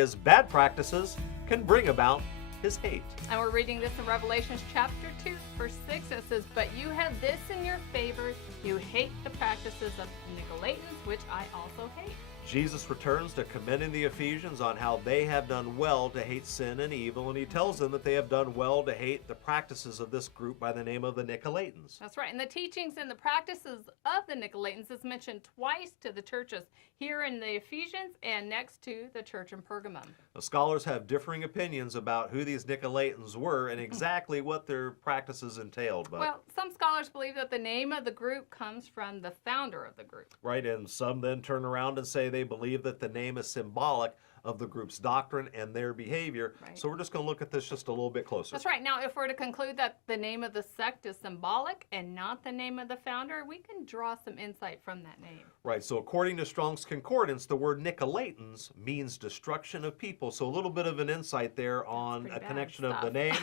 His bad practices can bring about his hate. And we're reading this in Revelation chapter 2, verse 6. It says, "But you have this in your favor. You hate the practices of Nicolaitans, which I also hate." Jesus returns to commending the Ephesians on how they have done well to hate sin and evil, and he tells them that they have done well to hate the practices of this group by the name of the Nicolaitans. That's right. And the teachings and the practices of the Nicolaitans is mentioned twice to the churches, here in the Ephesians and next to the church in Pergamum. Now, scholars have differing opinions about who these Nicolaitans were and exactly what their practices entailed. But, Well, some scholars believe that the name of the group comes from the founder of the group. right, and some then turn around and say they believe that the name is symbolic of the group's doctrine and their behavior. Right. So we're just going to look at this just a little bit closer. That's right. Now, if we're to conclude that the name of the sect is symbolic and not the name of the founder, we can draw some insight from that name. Right, so according to Strong's Concordance, the word Nicolaitans means destruction of people. So a little bit of an insight there on pretty a bad connection of stuff. the name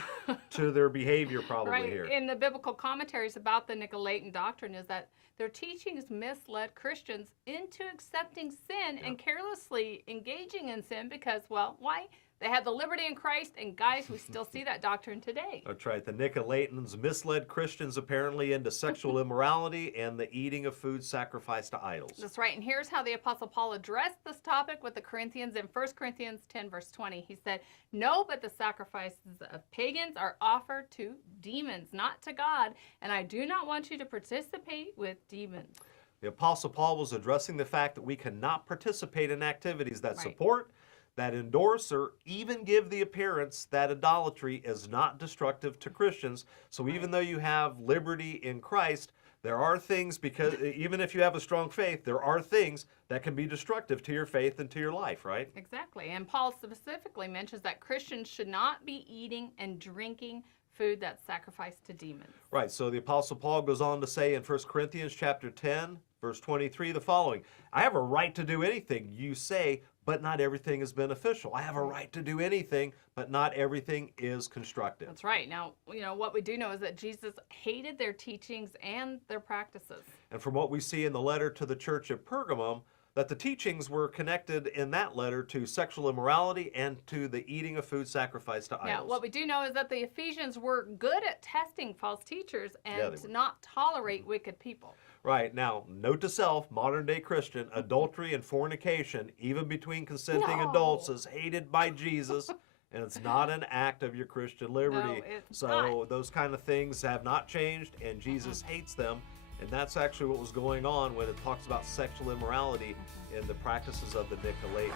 to their behavior probably Right. here. In the biblical commentaries about the Nicolaitan doctrine is that their teachings misled Christians into accepting sin and carelessly engaging in sin because, well, why? They had the liberty in Christ, and guys, we still see that doctrine today. That's right. The Nicolaitans misled Christians apparently into sexual immorality and the eating of food sacrificed to idols. That's right. And here's how the Apostle Paul addressed this topic with the Corinthians in 1 Corinthians 10, verse 20. He said, "No, but the sacrifices of pagans are offered to demons, not to God, and I do not want you to participate with demons." The Apostle Paul was addressing the fact that we cannot participate in activities that Right. support, that endorse, or even give the appearance that idolatry is not destructive to Christians. So even though you have liberty in Christ, there are things, because even if you have a strong faith, there are things that can be destructive to your faith and to your life, right? Exactly. And Paul specifically mentions that Christians should not be eating and drinking food that's sacrificed to demons. Right, so the Apostle Paul goes on to say in 1 Corinthians chapter 10, verse 23, the following, "I have a right to do anything you say, but not everything is beneficial. I have a right to do anything, but not everything is constructive." That's right. Now, what we do know is that Jesus hated their teachings and their practices. And from what we see in the letter to the church at Pergamum, that the teachings were connected in that letter to sexual immorality and to the eating of food sacrificed to Yeah, idols. what we do know is that the Ephesians were good at testing false teachers and Yeah, they to were. not tolerate wicked people. Right, now, note to self, modern day Christian, adultery and fornication, even between consenting No. adults, is hated by Jesus, and it's not an act of your Christian liberty. No, it's So not. those kind of things have not changed, and Jesus hates them. And that's actually what was going on when it talks about sexual immorality in the practices of the Nicolaitans.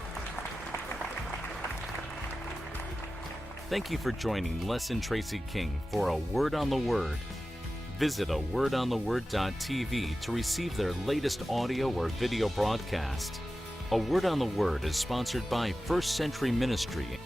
Thank you for joining Les and Tracy King for A Word on the Word. Visit awordontheword.tv to receive their latest audio or video broadcast. A Word on the Word is sponsored by First Century Ministry